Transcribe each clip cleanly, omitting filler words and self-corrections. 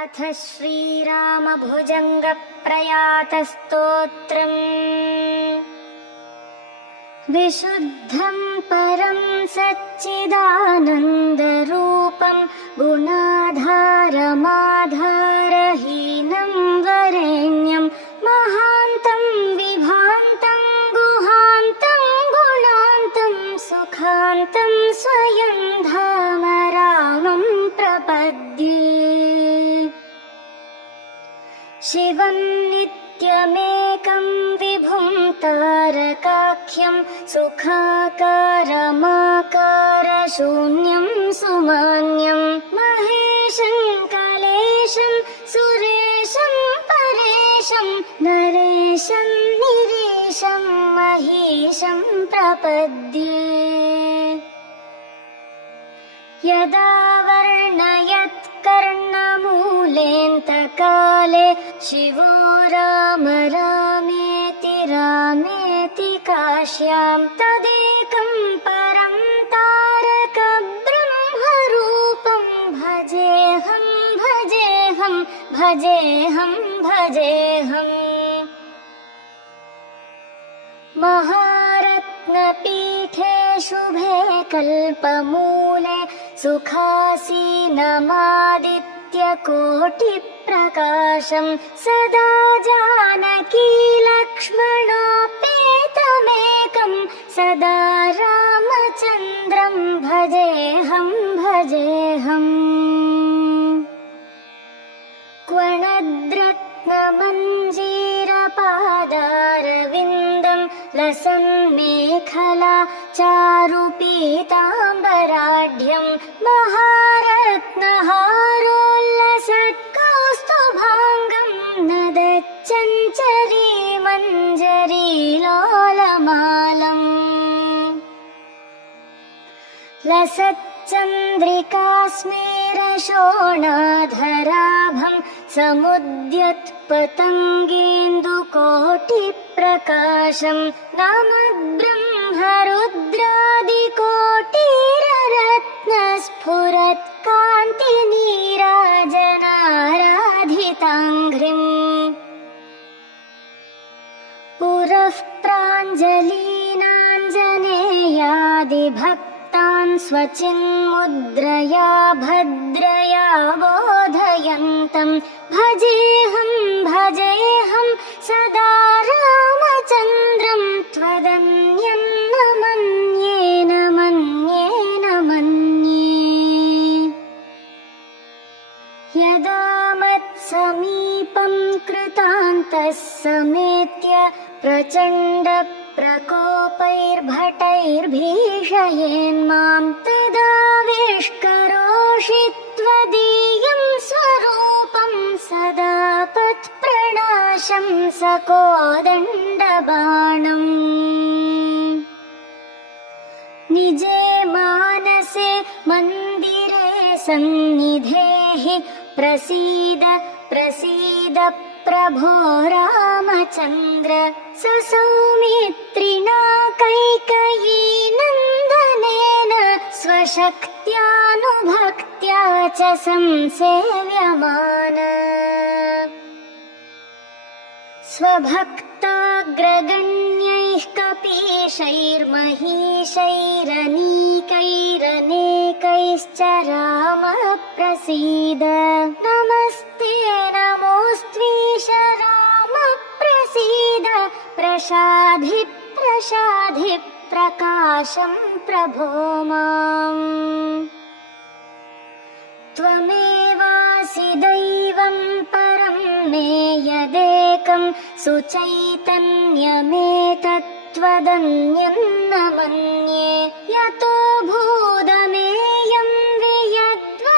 अथ श्रीरामभुजङ्गप्रयातस्तोत्रम्। विशुद्धं परं सच्चिदानन्दरूपं गुणाधारमाधारहीनं वरेण्यं महान्तं विभान्तं गुहान्तं गुणान्तं सुखान्तं स्वयं धाम रामं प्रपद्ये। शिवं नित्यमेकं विभुं तारकाख्यं सुखाकारमाकारशून्यं सुमान्यं महेशं कलेशं सुरेशं परेशं नरेशं निरीशं महेशं प्रपद्ये। यदा वर्णयत् कर्णमूलेऽन्तकाले शिवो राम रामेति रामेति काश्यां तदेकं परं तारकब्रह्मरूपं भजेऽहं भजेऽहं भजेऽहं भजेऽहम्। महारत्नपीठे शुभे कल्पमूले सुखासीनमादित्यकोटिप्रकाशं सदा जानकी लक्ष्मणोपेतमेकं सदा रामचन्द्रं भजेऽहं भजेऽहम्। क्वणद्रत्नमञ्जीरपादारविन्दं लसन्मेखला चारुपीताम्बराढ्यं महारत्नहारोल्लसत्कौस्तुभाङ्गं नदच्चञ्चरीमञ्जरीलोलमालम्। लसच्चन्द्रिकास्मेरशोणाधराभं समुद्यत्पतङ्गेन्दुकोटिप्रकाशं नामब्रह्मरुद्रादिकोटिरत्नस्फुरत्कान्तिनीराजनाराधिताङ्घ्रिम्। पुरः प्राञ्जलीनाञ्जनेयादिभक्तान् स्वचिन्मुद्रया भद्रया बोधयन्तं भजेऽहं भजेऽहं सदा रामचन्द्रं त्वदन्यं न मन्ये न मन्ये न मन्ये। यदा मत्समीपं कृतान्तः समेत्य प्रचण्डप्रकोपैर्भटैर्भीषयेन्मां तदा वेष्करोषि त्वदीयं स्वरूपं सदा पत्प्रणाशं सकोदण्डबाणम्। निजे मानसे मन्दिरे सन्निधेः प्रसीद प्रसीद प्रभो रामचन्द्र ससौमित्रिणा कैकेयीनन्दनेन स्वशक्त्यानुभक्त्या च संसेव्यमान। स्वभक्ताग्रगण्यैः कपीशैर्महीशैरनीकैरनेकैश्च राम प्रसीद। नमस्ते नमोऽस्त्वीश राम प्रसीद प्रसाधि प्रसाधि प्रकाशं प्रभो माम्। त्वमेवासि दैवं परं मे यदेकं सुचैतन्यमेतत्त्वदन्यं न मन्ये। यतो भूतमेयं वियद्वायुतेजो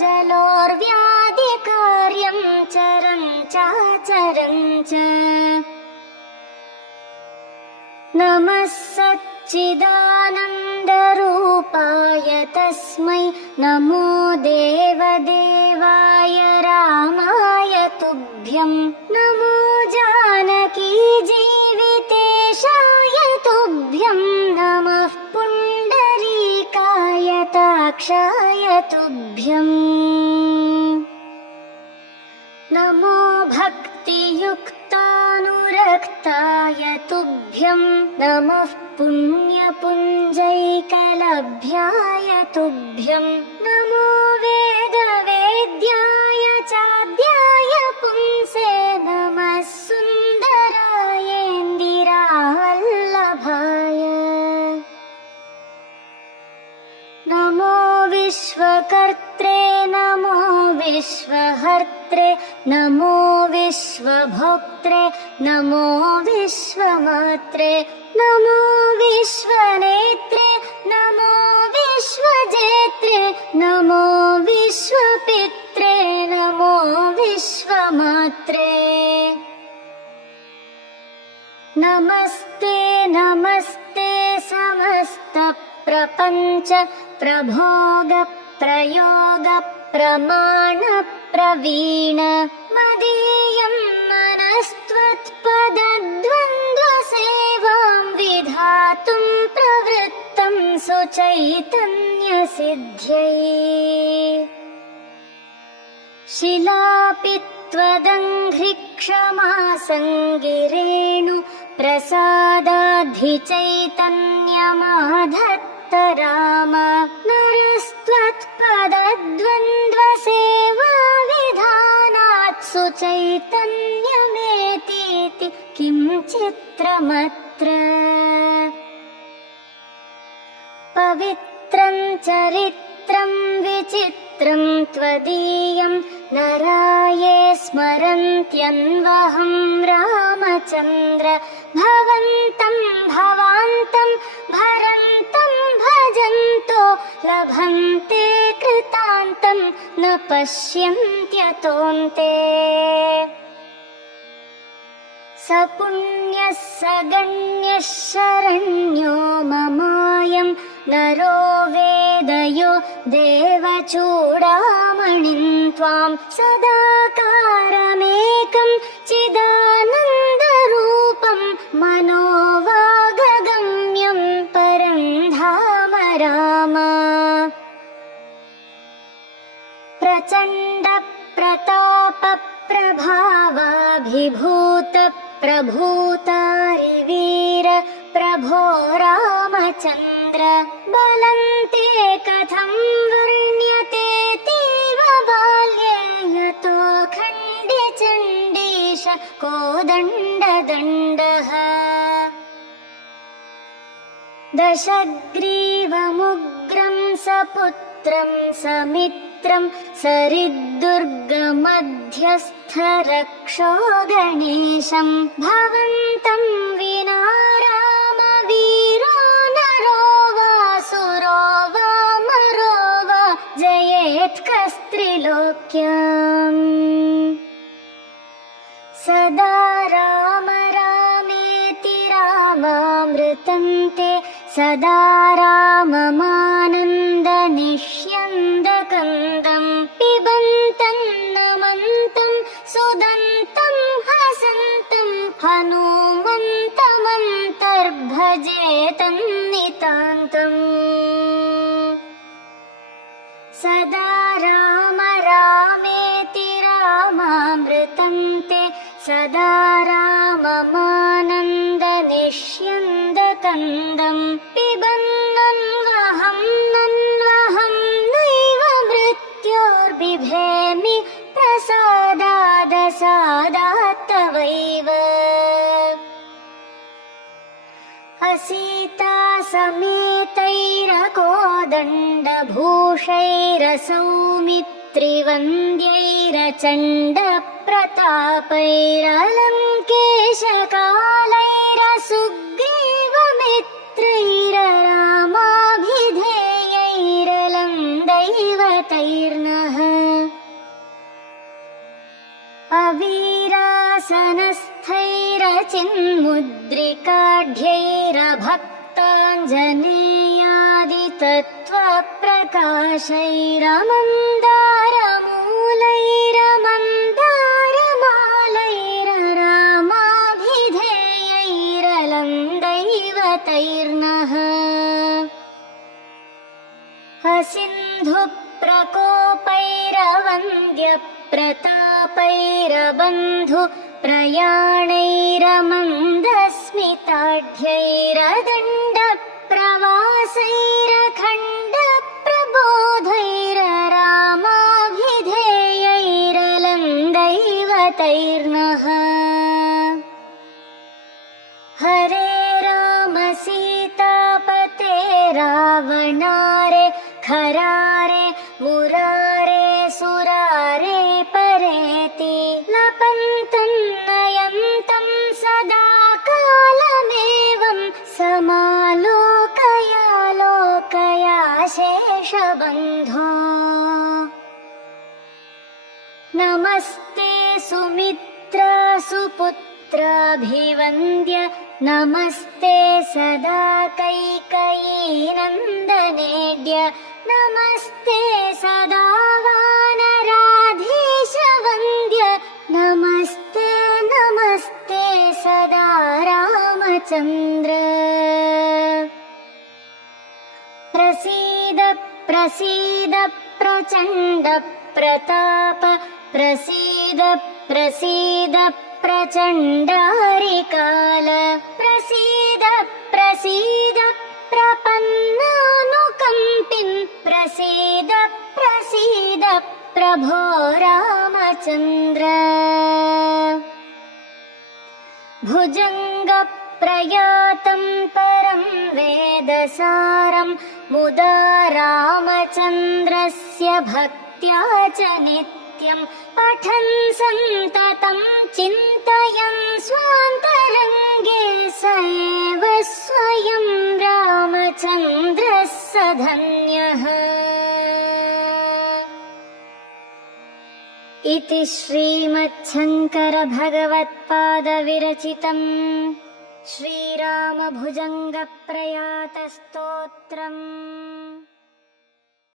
जलोर्व्याधिकार्यं चरं चाचरं च। नमः सच्चिदानन्दरूपाय तस्मै नमो देवदेवाय रामाय तुभ्यं नमो जानकी जीवितेशाय तुभ्यं नमः पुण्डरीकाय ताक्षाय तुभ्यम्। नमो भक्तियुक्तानुरक्ताय तुभ्यं नमः पुण्यपुञ्जैकलभ्याय तुभ्यं नमो वेदवेद्याय चाद्याय पुंसे नमः सुन्दरायेन्दिरावल्लभाय नमो विश्वकर्त्रे नमो विश्वहर्त्रे नमो विश्वभोक्त्रे नमो विश्वमात्रे नमो विश्वनेत्रे नमो विश्वजेत्रे नमो विश्वपित्रे नमो विश्वमात्रे नमस्ते नमस्ते समस्तप्रपञ्च प्रभोग प्रयोग प्रमाण प्रवीण मदीयं मनस्त्वत्पदद्वन्द्वसेवां विधातुं प्रवृत्तं सुचैतन्यसिद्ध्यै शिलापि त्वदङ्घ्रिक्षमासङ्गिरेणु प्रसादाधिचैतन्यमाधत्त राम नरस्त्वत्पदद्वन्द्वसेवा विधानात् सुचैतन्यमेतीति किं चित्रमत्र पवित्रं चरित्रं विचित्रं त्वदीयं नराये स्मरन्त्यन्वहं रामचन्द्र भवन्तं भवान्तं भरन्तं भजन्तो लभन्ते कृतान्तं न पश्यन्त्यतोऽन्ते स पुण्यः स गण्यः शरण्यो ममायं नरो वेदयो देवचूडामणिं त्वां सदाकारमेकं चिदानन्दरूपं मनोवागगम्यं परं धाम राम प्रचण्ड प्रताप प्रभावाभिभूत प्रभूतारिवीर प्रभो रामचन्द्र बलन्ते कथं वर्ण्यतेऽतीव बाल्ये यतो खण्डिचण्डीश कोदण्डदण्डः दशग्रीवमुग्रं सपुत्रं समित्रं सरिद्दुर्गमध्यस्थरक्षो गणेशं भवन्तं विना रामवीरो नरो वासुरो वामरो वा जयेत्कस्त्रिलोक्याम् सदा राम रामेति रामामृतं ते सदा राममानन्दनिष्यन्दकन्दं पिबन्तं नमन्तं सुदन्तं हसन्तं हनुमन्तमन्तर्भजेतं नितान्तम् सदा राम रामेति रामामृतं ते सदा राममानन्दनिष्यन्दकन्दं पिबन्नन्वहं नैव मृत्योर्बिभेमि प्रसादादसादात्तवैव असीता समेतैरकोदण्डभूषैरसौमित्रिवन्द्यैरचण्डप्रतापैरलङ्केशकालैरसुग्रीवमित्रैररामाभिधेयैरलङ्दैवतैर्नः अवीरासनस्थैरचिन्मुद्रिकाढ्यैरभक्ताञ्जनेयादितत्त्वप्रकाशैरमन्दारमालैररामाभिधेयैरलङ्दैवतैर्नः सिन्धुप्रकोपैरवन्यैरवनितैर्मरुतान्वहं वन्द्य प्रतापैरबन्धु प्रयाणैरमन्दस्मिताढ्यैरदण्ड प्रवासैरखण्ड प्रबोधैररामाभिधेयैरलङ्दैवतैर्नः हरे राम सीतापते रावणारे खरारे मुरारे सुरारे परेति लपन्तं नयन्तं सदा कालमेवं समालोकया शेषबन्धो नमस्ते सुमित्रा सुपुत्राभिवन्द्य नमस्ते सदा कैकयीनन्दनेड्य नमस्ते सदा वानराधीशवन्द्य नमस्ते नमस्ते सदा रामचन्द्र प्रसीद प्रसीद प्रचण्ड प्रताप प्रसीद प्रसीद प्रचण्डारिकाल प्रसीद प्रसीद प्रपन्नानुकम्पिन् प्रसीद प्रसीद प्रभो रामचन्द्र भुजङ्गप्रयातं परं वेदसारं मुदा रामचन्द्रस्य भक्त्या च नित्यं पठन् सन्ततं चिन्तयन् स्वान्तरङ्गे स एव स्वयं रामचन्द्रः स धन्यः। इति श्रीमच्छङ्करभगवत्पादविरचितं श्रीरामभुजङ्गप्रयातस्तोत्रम्।